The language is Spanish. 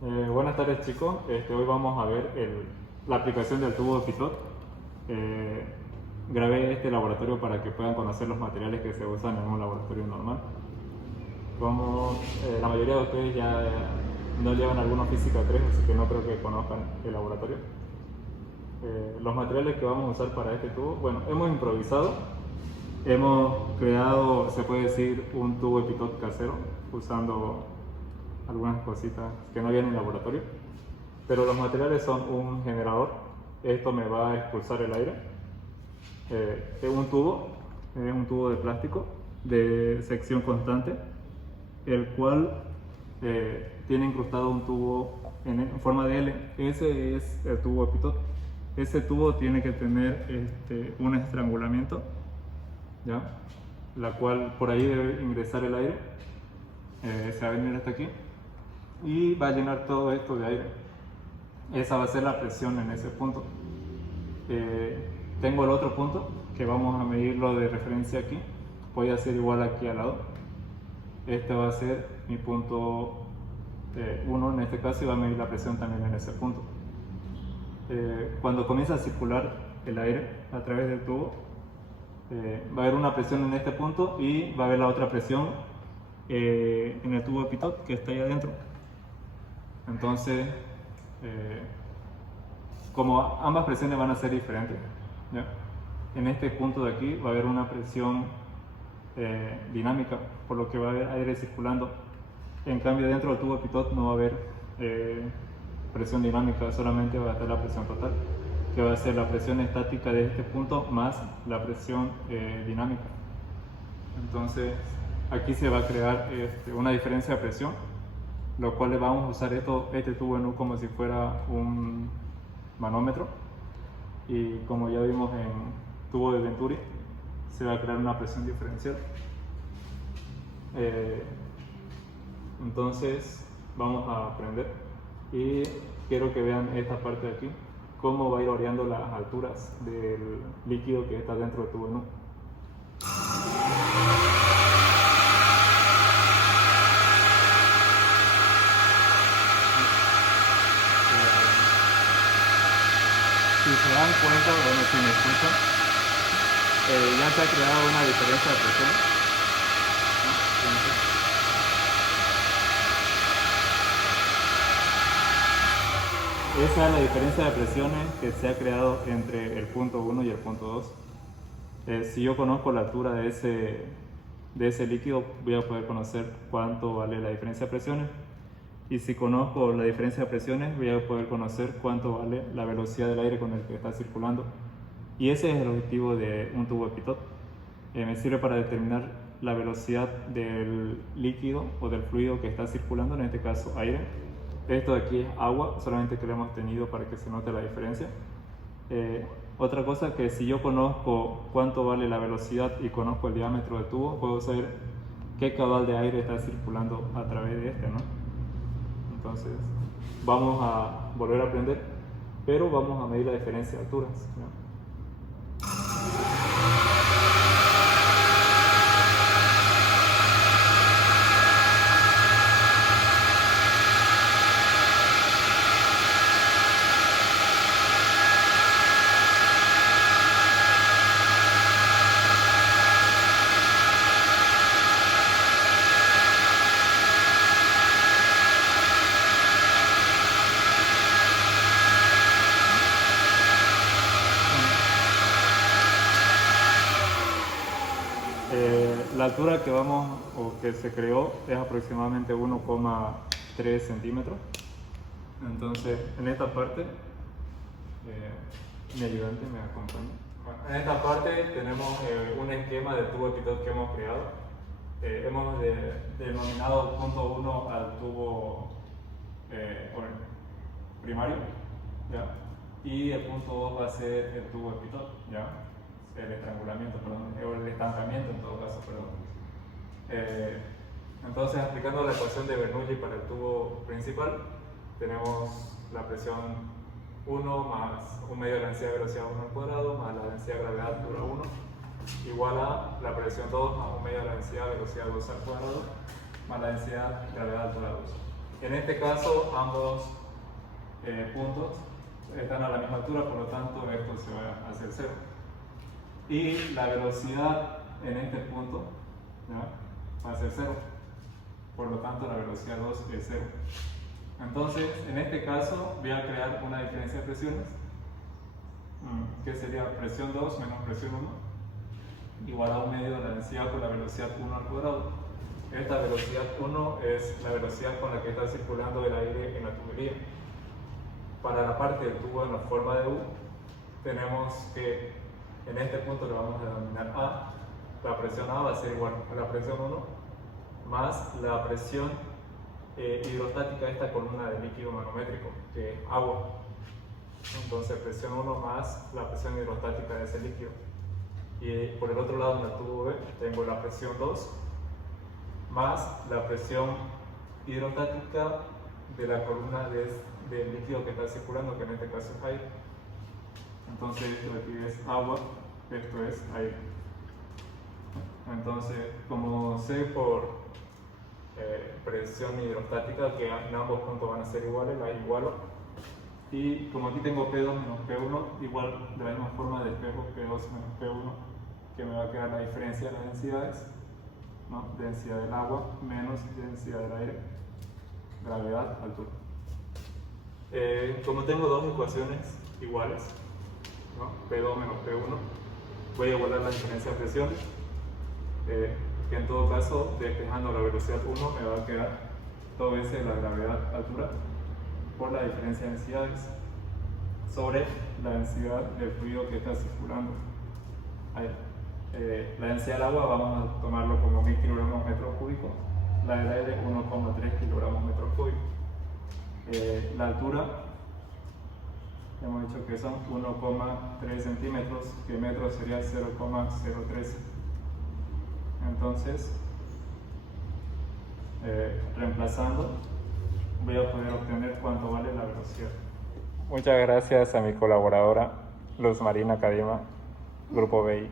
Buenas tardes chicos, hoy vamos a ver la aplicación del tubo de Pitot. Grabé este laboratorio para que puedan conocer los materiales que se usan en un laboratorio normal. La mayoría de ustedes ya no llevan alguna física 3, así que no creo que conozcan el laboratorio. Los materiales que vamos a usar para este tubo, bueno, hemos improvisado, hemos creado, se puede decir, un tubo de Pitot casero usando algunas cositas que no había en el laboratorio, pero los materiales son un generador. Esto me va a expulsar el aire. Es un tubo de plástico de sección constante, el cual tiene incrustado un tubo en forma de L. Ese es el tubo de Pitot. Ese tubo tiene que tener un estrangulamiento, ¿ya? La cual por ahí debe ingresar el aire. Se va a venir hasta aquí y va a llenar todo esto de aire. Esa va a ser la presión en ese punto. Tengo el otro punto que vamos a medirlo de referencia aquí. Voy a hacer igual aquí al lado. Este va a ser mi punto 1 en este caso, y va a medir la presión también en ese punto. Cuando comienza a circular el aire a través del tubo, va a haber una presión en este punto y va a haber la otra presión en el tubo de Pitot que está ahí adentro. Entonces, como ambas presiones van a ser diferentes, ¿ya? En este punto de aquí va a haber una presión dinámica, por lo que va a haber aire circulando. En cambio, dentro del tubo de Pitot no va a haber presión dinámica, solamente va a estar la presión total, que va a ser la presión estática de este punto más la presión dinámica. Entonces, aquí se va a crear una diferencia de presión, lo cual le vamos a usar este tubo en U como si fuera un manómetro, y como ya vimos en tubo de Venturi, se va a crear una presión diferencial. Entonces vamos a aprender, y quiero que vean esta parte de aquí, cómo va a ir variando las alturas del líquido que está dentro del tubo en U. Si se dan cuenta, bueno, si me escuchan, ya se ha creado una diferencia de presión, ¿no? Esa es la diferencia de presiones que se ha creado entre el punto 1 y el punto 2. Si yo conozco la altura de ese líquido, voy a poder conocer cuánto vale la diferencia de presiones. Y si conozco la diferencia de presiones, voy a poder conocer cuánto vale la velocidad del aire con el que está circulando. Y ese es el objetivo de un tubo de Pitot. Me sirve para determinar la velocidad del líquido o del fluido que está circulando, en este caso aire. Esto de aquí es agua, solamente que lo hemos tenido para que se note la diferencia. Otra cosa, que si yo conozco cuánto vale la velocidad y conozco el diámetro del tubo, puedo saber qué cabal de aire está circulando a través de ¿no? Entonces, vamos a volver a aprender, pero vamos a medir la diferencia de alturas, ¿no? La altura que se creó es aproximadamente 1,3 centímetros. Entonces, en esta parte, mi ayudante me acompaña. En esta parte tenemos un esquema de tubo de Pitot que hemos creado. Hemos denominado punto 1 al tubo primario, ¿ya? Y el punto 2 va a ser el tubo de Pitot, ¿ya? El estrangulamiento, perdón, o el estancamiento en todo caso, perdón. Entonces, aplicando la ecuación de Bernoulli para el tubo principal, tenemos la presión 1 más un medio de la densidad de velocidad 1 al cuadrado más la densidad de gravedad altura 1 igual a la presión 2 más un medio de la densidad de velocidad 2 al cuadrado más la densidad de gravedad altura 2. En este caso, ambos puntos están a la misma altura, por lo tanto esto se va a hacer 0. Y la velocidad en este punto, ¿ya?, va a ser 0. Por lo tanto la velocidad 2 es 0. Entonces, en este caso voy a crear una diferencia de presiones, que sería presión 2 menos presión 1, igual a 1 medio de la densidad por la velocidad 1 al cuadrado. Esta velocidad 1 es la velocidad con la que está circulando el aire en la tubería. Para la parte del tubo en la forma de U, tenemos que en este punto lo vamos a denominar A. La presión A va a ser igual a la presión 1 más la presión hidrostática de esta columna de líquido manométrico, que es agua. Entonces presión 1 más la presión hidrostática de ese líquido. Y por el otro lado, en el tubo B, tengo la presión 2 más la presión hidrostática de la columna del líquido que está circulando, que en este caso es aire. Entonces esto de aquí es agua, esto es aire. Entonces, como sé por presión hidrostática que en ambos puntos van a ser iguales, la igualo. Y como aquí tengo P2 menos P1, igual de la misma forma despejo P2 menos P1, que me va a quedar la diferencia de las densidades, ¿no? Densidad del agua menos densidad del aire, gravedad, altura. Como tengo dos ecuaciones iguales, ¿no?, P2 menos P1, voy a igualar la diferencia de presiones, que en todo caso, despejando la velocidad 1, me va a quedar 2 veces la gravedad, altura, por la diferencia de densidades sobre la densidad del fluido que está circulando. La densidad del agua vamos a tomarlo como 1000 kilogramos metros cúbicos, la del aire 1,3 kilogramos metros cúbicos. La altura, hemos dicho que son 1,3 centímetros, que metros sería 0,013. Entonces, reemplazando, voy a poder obtener cuánto vale la velocidad. Muchas gracias a mi colaboradora, Luz Marina Cadima, Grupo BI.